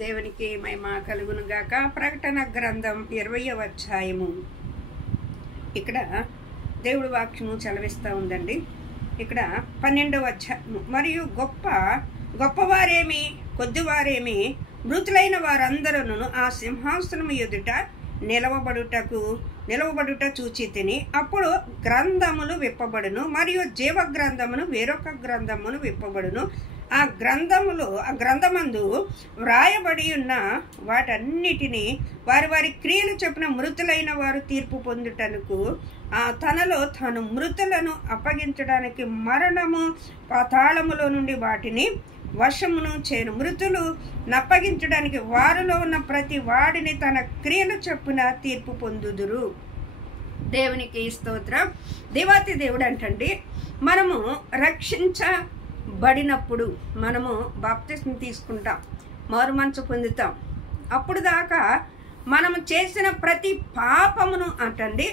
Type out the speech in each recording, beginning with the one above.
దేవునికి మహిమ కలుగును గాక. ప్రకటన గ్రంథం 20వ అధ్యాయము. ఇక్కడ దేవుడి వాక్యము చలవిస్తూ ఉందండి. ఇక్కడ 12వ అధ్యాయము. మరియు గొప్పవారేమి కొద్దివారేమి మృతులైన వారందరూ ఆ సింహాసనము ఎదుట నిలవబడుట చూచి తిని, అప్పుడు గ్రంథములు విప్పబడును, మరియు జీవ గ్రంథమును వేరొక గ్రంథమును విప్పబడును. ఆ గ్రంథమందు వ్రాయబడి ఉన్న వాటన్నిటినీ వారి వారి క్రియలు చొప్పున మృతులైన వారు తీర్పు పొందుటకు తనలో తాను మృతులను అప్పగించడానికి మరణము పాతాళములో నుండి వాటిని వశమును చేను. మృతులు నప్పగించడానికి వారిలో ఉన్న ప్రతి వాడిని తన క్రియలు చొప్పున తీర్పు పొందుదురు. దేవునికి స్తోత్రం. దేవాతి దేవుడు అంటండి, మనము రక్షించబడినప్పుడు మనము బాప్తిస్మం తీసుకుంటాం, మారు మనసు పొందుతాం. అప్పుడు దాకా మనము చేసిన ప్రతి పాపమును అంటండి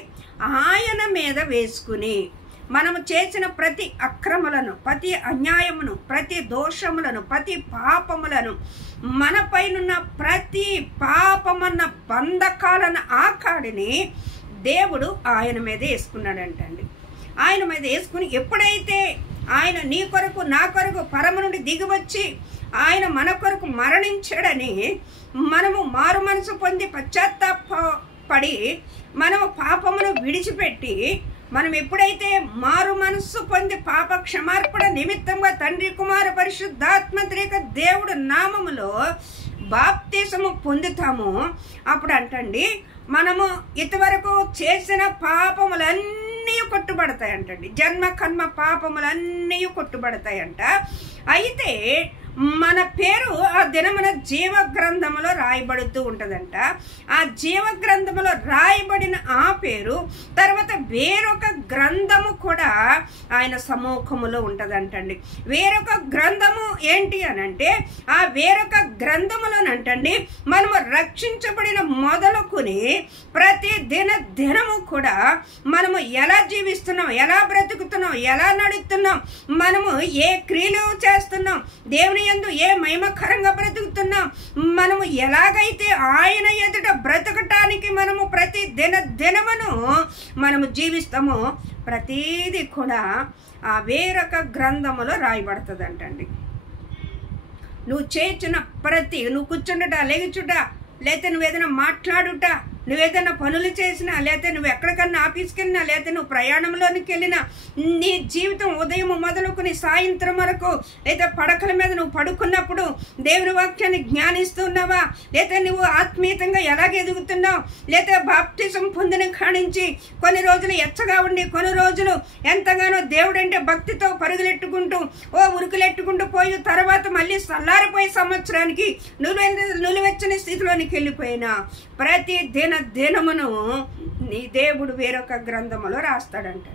ఆయన మీద వేసుకుని, మనము చేసిన ప్రతి అక్రములను, ప్రతి అన్యాయమును, ప్రతి దోషములను, ప్రతి పాపములను, మనపైనున్న ప్రతి పాపమన్న బంధకాలను ఆకాడిని దేవుడు ఆయన మీద వేసుకున్నాడంటండి. ఆయన మీద వేసుకుని ఎప్పుడైతే ఆయన నీ కొరకు నా కొరకు పరమ నుండి దిగివచ్చి ఆయన మన కొరకు మరణించాడని మనము మారు మనసు పొంది పశ్చాత్తాపడి మనము పాపమును విడిచిపెట్టి మనం ఎప్పుడైతే మారు మనస్సు పొంది పాప క్షమార్పణ నిమిత్తంగా తండ్రి కుమార పరిశుద్ధాత్మ త్రియేక దేవుడు నామములో బాప్తిసము పొందుతాము, అప్పుడు అంటండి మనము ఇంతవరకు చేసిన పాపములన్నీ కొట్టుబడతాయంటండి. జన్మ కర్మ పాపములన్నీ కొట్టుబడతాయంట. అయితే మన పేరు ఆ దినమున జీవ గ్రంథములో రాయబడుతూ ఉంటుందంట. ఆ జీవ గ్రంథములో రాయబడిన ఆ పేరు తర్వాత వేరొక గ్రంథము కూడా ఆయన సముఖములో ఉంటుందంటండి. వేరొక గ్రంథము ఏంటి అని అంటే, ఆ వేరొక గ్రంథములోనంటండి మనము రక్షించబడిన మొదలుకొని ప్రతి దినము కూడా మనము ఎలా జీవిస్తున్నాం, ఎలా బ్రతుకుతున్నాం, ఎలా నడుస్తున్నాం, మనము ఏ క్రియలు చేస్తున్నాం, దేవుని యందు ఏ మహిమకరంగా బ్రతుకుతున్నాం, మనము ఎలాగైతే ఆయన ఎదుట బ్రతకటానికి మనము ప్రతి దినమును మనము జీవిస్తామో ప్రతిదీ కూడా ఆ వేరొక గ్రంథములో రాయబడుతుంది అంటండి. నువ్వు చేర్చిన నువ్వు కూర్చుండట, లెగుచుట, లేకపోతే నువ్వేదైనా మాట్లాడుట, నువ్వేదైనా పనులు చేసినా, లేకపోతే నువ్వు ఎక్కడికన్నా ఆఫీస్కి వెళ్ళినా, లేకపోతే నువ్వు ప్రయాణంలోనికి వెళ్ళినా, నీ జీవితం ఉదయం మొదలుకొని సాయంత్రం వరకు, లేదా పడకల మీద నువ్వు పడుకున్నప్పుడు దేవుని వాక్యాన్ని జ్ఞానిస్తున్నావా, లేదా నువ్వు ఆత్మీయంగా ఎలాగ ఎదుగుతున్నావు, లేదా బాప్తిజం పొందిన కానించి కొన్ని రోజులు ఎచ్చగా ఉండి కొన్ని రోజులు ఎంతగానో దేవుడంటే భక్తితో పరుగులెట్టుకుంటూ ఉరుకులెట్టుకుంటూ పోయి తర్వాత మళ్ళీ చల్లారిపోయే సంవత్సరానికి నులివెచ్చని స్థితిలోనికి వెళ్ళిపోయినా ప్రతి దినమును నీ దేవుడు వేరొక గ్రంథములో రాస్తాడంట.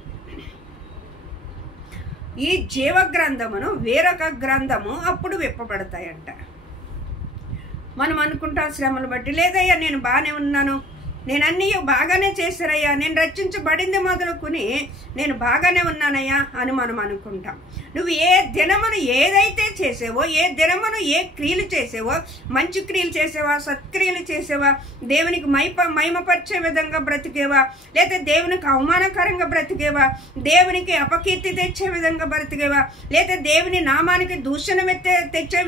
ఈ జీవ గ్రంథమును వేరొక గ్రంథము అప్పుడు విప్పబడతాయంట. మనం అనుకుంటాం శ్రమలు బట్టి, లేదయ్యా నేను బాగానే ఉన్నాను, నేను అన్నీ బాగానే చేశారయ్యా, నేను రక్షించబడింది మొదలుకొని నేను బాగానే ఉన్నానయ్యా అని మనం అనుకుంటాం. నువ్వు ఏ దినమును ఏదైతే చేసేవో, ఏ దినమును ఏ క్రియలు చేసేవో, మంచి క్రియలు చేసేవా, సత్క్రియలు చేసేవా, దేవునికి మహిమపరిచే విధంగా బ్రతికేవా, లేదా దేవునికి అవమానకరంగా బ్రతికేవా, దేవునికి అపకీర్తి తెచ్చే విధంగా బ్రతికేవా, లేదా దేవుని నామానికి దూషణ తెచ్చే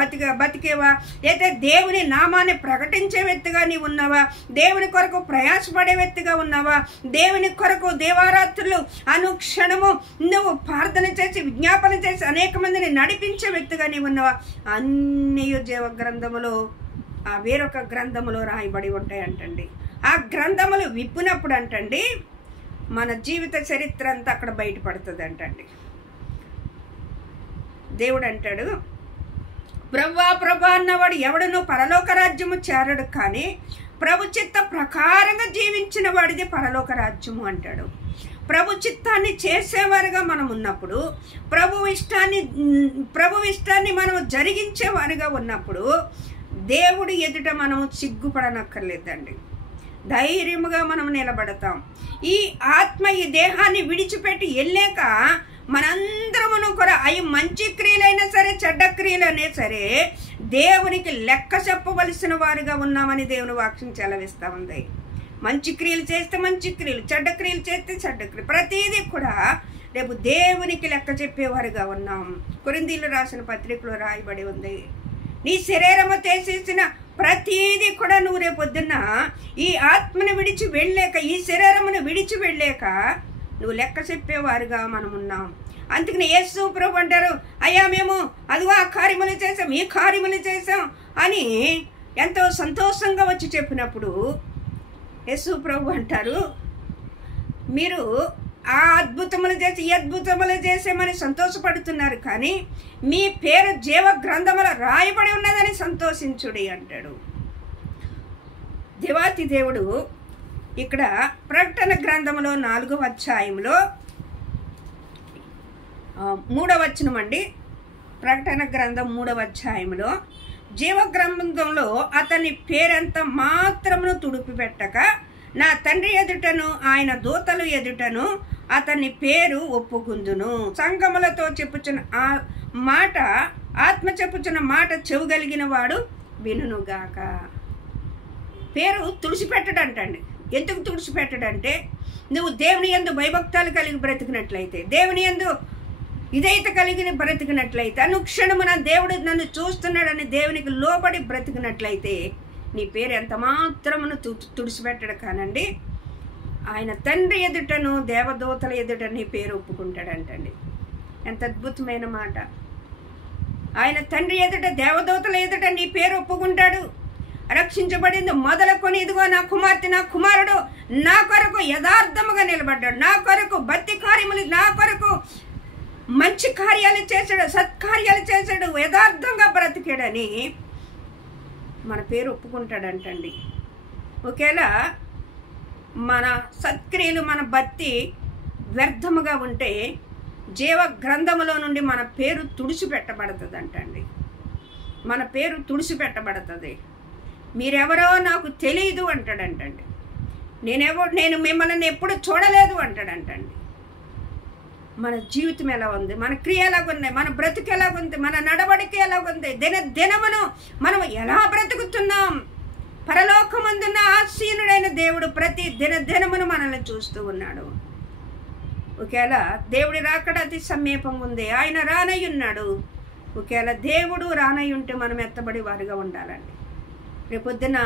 బతికేవా, లేదా దేవుని నామాన్ని ప్రకటించే వ్యక్తిగా నీవు ఉన్నావా, దేవుని కొరకు ప్రయాసపడే వ్యక్తిగా ఉన్నావా, దేవుని కొరకు దేవారాత్రులు అనుక్షణము నువ్వు ప్రార్థన చేసి విజ్ఞాపన చేసి అనేక మందిని నడిపించే వ్యక్తిగా నీవు ఉన్నావా, అన్నీ జీవ గ్రంథములో ఆ వేరొక గ్రంథములో రాయబడి ఉంటాయంటండి. ఆ గ్రంథములు విప్పినప్పుడు అంటండి మన జీవిత చరిత్ర అంతా అక్కడ బయటపడుతుంది అంటండి. దేవుడు అంటాడు, ప్రభా అన్నవాడు ఎవడనో పరలోక రాజ్యము చేరడు, కానీ ప్రభు చిత్త ప్రకారంగా జీవించిన వాడిది పరలోక రాజ్యము అంటాడు. ప్రభు చిత్తాన్ని చేసేవారుగా మనం ఉన్నప్పుడు, ప్రభు ఇష్టాన్ని మనం జరిగించేవారుగా ఉన్నప్పుడు దేవుడి ఎదుట మనము సిగ్గుపడనక్కర్లేదండి. ధైర్యముగా మనం నిలబడతాం. ఈ ఆత్మ ఈ దేహాన్ని విడిచిపెట్టి వెళ్ళాక మనందరమును కూడా అవి మంచి క్రియలైనా సరే చెడ్డ క్రియలైనా సరే దేవునికి లెక్క చెప్పవలసిన వారుగా ఉన్నామని దేవుని వాక్యం చెలవిస్తూ ఉంది. మంచి క్రియలు చేస్తే మంచి క్రియలు, చెడ్డ క్రియలు చేస్తే చెడ్డ క్రియలు, ప్రతిదీ కూడా రేపు దేవునికి లెక్క చెప్పేవారుగా ఉన్నాం. కొరింథీయులు రాసిన పత్రికలో రాయబడి ఉంది, నీ శరీరము చేసేసిన ప్రతిదీ కూడా నువ్వు రేపొద్దున్న ఈ ఆత్మను విడిచి వెళ్ళలేక, ఈ శరీరమును విడిచి వెళ్ళలేక నువ్వు లెక్క చెప్పేవారుగా మనం ఉన్నాం. అందుకని యేసు ప్రభు అంటారు, అయ్యా మేము అదిగో ఆ కార్యములు చేసాం, ఈ కార్యములు చేసాం అని ఎంతో సంతోషంగా వచ్చి చెప్పినప్పుడు యేసు ప్రభు అంటారు, మీరు ఆ అద్భుతములు చేసి ఈ అద్భుతములు చేసేమని సంతోషపడుతున్నారు, కానీ మీ పేరు జీవ గ్రంథములో రాయబడి ఉన్నదని సంతోషించుడి అంటాడు. దేవాతి దేవుడు ఇక్కడ ప్రకటన గ్రంథంలో 4వ అధ్యాయంలో 3వ వచనం అండి. ప్రకటన గ్రంథం 3వ అధ్యాయంలో జీవ గ్రంథంలో అతని పేరంత మాత్రమును తుడిపిపెట్టక నా తండ్రి ఎదుటను ఆయన దూతలు ఎదుటను అతని పేరు ఒప్పుకుందును. సంగములతో చెప్పుచున్న ఆ మాట, ఆత్మ చెప్పుచున్న మాట చెవుగలిగిన వాడు వినుగాక. పేరు తుడిచిపెట్టడంటండి. ఎందుకు తుడిచిపెట్టడంటే, నువ్వు దేవుని యందు భయభక్తాలు కలిగి బ్రతికినట్లయితే, దేవుని యందు ఇదైతే కలిగిన బ్రతికినట్లయితే, అనుక్షణము నా దేవుడు నన్ను చూస్తున్నాడని దేవునికి లోబడి బ్రతికినట్లయితే నీ పేరు ఎంత మాత్రమును తుడిచిపెట్టడు కానండి, ఆయన తండ్రి ఎదుటను దేవదూతల ఎదుట నీ పేరు ఒప్పుకుంటాడంటండి. ఎంత అద్భుతమైన మాట. ఆయన తండ్రి ఎదుట దేవదూతల ఎదుట నీ పేరు ఒప్పుకుంటాడు. రక్షించబడింది మొదలుకొని ఇదిగో నా కుమార్తె నా కుమారుడు నా కొరకు యథార్థముగా నిలబడ్డాడు, నా కొరకు భక్తి కార్యములు, నా కొరకు మంచి కార్యాలు చేశాడు, సత్కార్యాలు చేశాడు, యథార్థంగా బ్రతికాడని మన పేరు ఒప్పుకుంటాడంటండి. ఒకేలా మన సత్క్రియలు, మన భక్తి వ్యర్థముగా ఉంటే జీవ గ్రంథములో నుండి మన పేరు తుడిచిపెట్టబడుతుంది అంటండి. మన పేరు తుడిచిపెట్టబడుతుంది. మీరెవరో నాకు తెలియదు అంటాడంటండి. నేను మిమ్మల్ని ఎప్పుడు చూడలేదు అంటాడంటండి. మన జీవితం ఎలా ఉంది, మన క్రియ ఎలాగుంది, మన బ్రతుకు ఎలాగుంది, మన నడవడిక ఎలాగుంది, దినమును మనం ఎలా బ్రతుకుతున్నాం. పరలోకమందున్న ఆసీనుడైన దేవుడు ప్రతి దినమును మనల్ని చూస్తూ ఉన్నాడు. ఒకేలా దేవుడి రాకడ అతి సమీపంగా ఉంది, ఆయన రానయ్యున్నాడు. ఒకేలా దేవుడు రానయ్యుంటే మనం ఎత్తబడి వారిగా ఉండాలండి. రేపొద్దున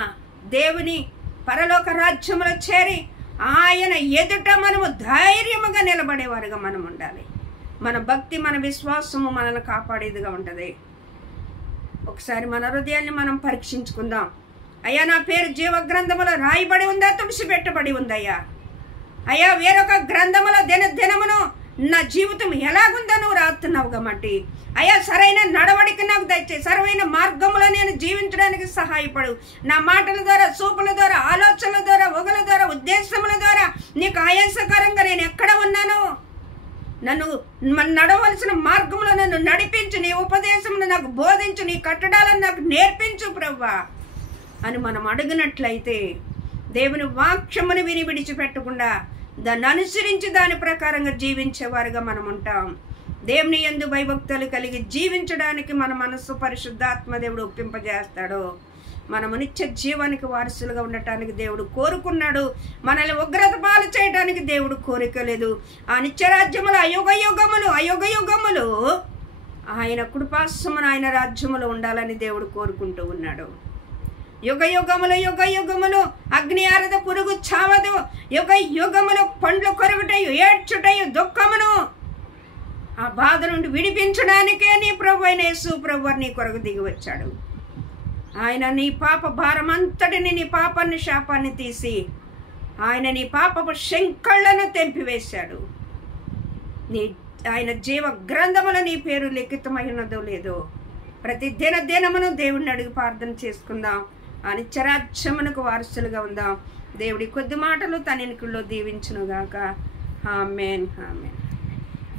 దేవుని పరలోక రాజ్యములో చేరి ఆయన ఎదుట మనము ధైర్యముగా నిలబడేవారుగా మనం ఉండాలి. మన భక్తి, మన విశ్వాసము మనల్ని కాపాడేదిగా ఉంటుంది. ఒకసారి మన హృదయాన్ని మనం పరీక్షించుకుందాం. అయ్యా, నా పేరు జీవ గ్రంథములో రాయబడి ఉందా, తుడిచిపెట్టబడి ఉందయ్యా? అయ్యా, వేరొక గ్రంథములో దినమును నా జీవితం ఎలాగుందో నువ్వు రాస్తున్నావు కాబట్టి అయ్యా, సరైన నడవడిక నాకు దయచేయి, సరైన మార్గంలో నేను జీవించడానికి సహాయపడు. నా మాటల ద్వారా, చూపుల ద్వారా, ఆలోచనల ద్వారా, ఒగల ద్వారా, ఉద్దేశముల ద్వారా నీకు ఆయాసకరంగా నేను ఎక్కడ ఉన్నాను, నన్ను నడవలసిన మార్గంలో నన్ను నడిపించు, నీ ఉపదేశమును నాకు బోధించు, నీ కట్టడాలను నాకు నేర్పించు ప్రభువా అని మనం అడిగినట్లయితే దేవుని వాక్యమును విని విడిచిపెట్టకుండా దాన్ని అనుసరించి దాని ప్రకారంగా జీవించేవారుగా మనం ఉంటాం. దేవుని యందు భయభక్తులు కలిగి జీవించడానికి మన మనస్సు పరిశుద్ధాత్మ దేవుడు ఒప్పింపజేస్తాడు. మనము నిత్య జీవానికి వారసులుగా ఉండటానికి దేవుడు కోరుకున్నాడు. మనల్ని ఉగ్రత పాలు చేయడానికి దేవుడు కోరికలేదు. ఆ నిత్యరాజ్యములు అయుగయుగములు ఆయన కృపాసమున ఆయన రాజ్యములో ఉండాలని దేవుడు కోరుకుంటూ ఉన్నాడు. యుగయుగములు అగ్ని ఆరద, పురుగు చావదు. యుగయుగములు పండ్లు కొరుకుటయు, ఏడ్చుటయు, దుఃఖమును ఆ బాధ నుండి విడిపించడానికే నీ ప్రభు అయిన యేసు ప్రభు నీ కొరకు దిగి వచ్చాడు. ఆయన నీ పాప భారం అంతటిని, నీ పాపాన్ని, శాపాన్ని తీసి ఆయన నీ పాపపు శంకళ్లను తెంపివేశాడు. ఆయన జీవ గ్రంథములో నీ పేరు లిఖితమైనదో లేదో ప్రతి దినమును దేవుడిని అడిగి ప్రార్థన చేసుకుందాం. ఆ నిత్యరాజ్యమునకు వారసులుగా ఉందాం. దేవుడి కొద్ది మాటలు తన ఎన్నికల్లో దీవించునుగాక. ఆమేన్, ఆమేన్.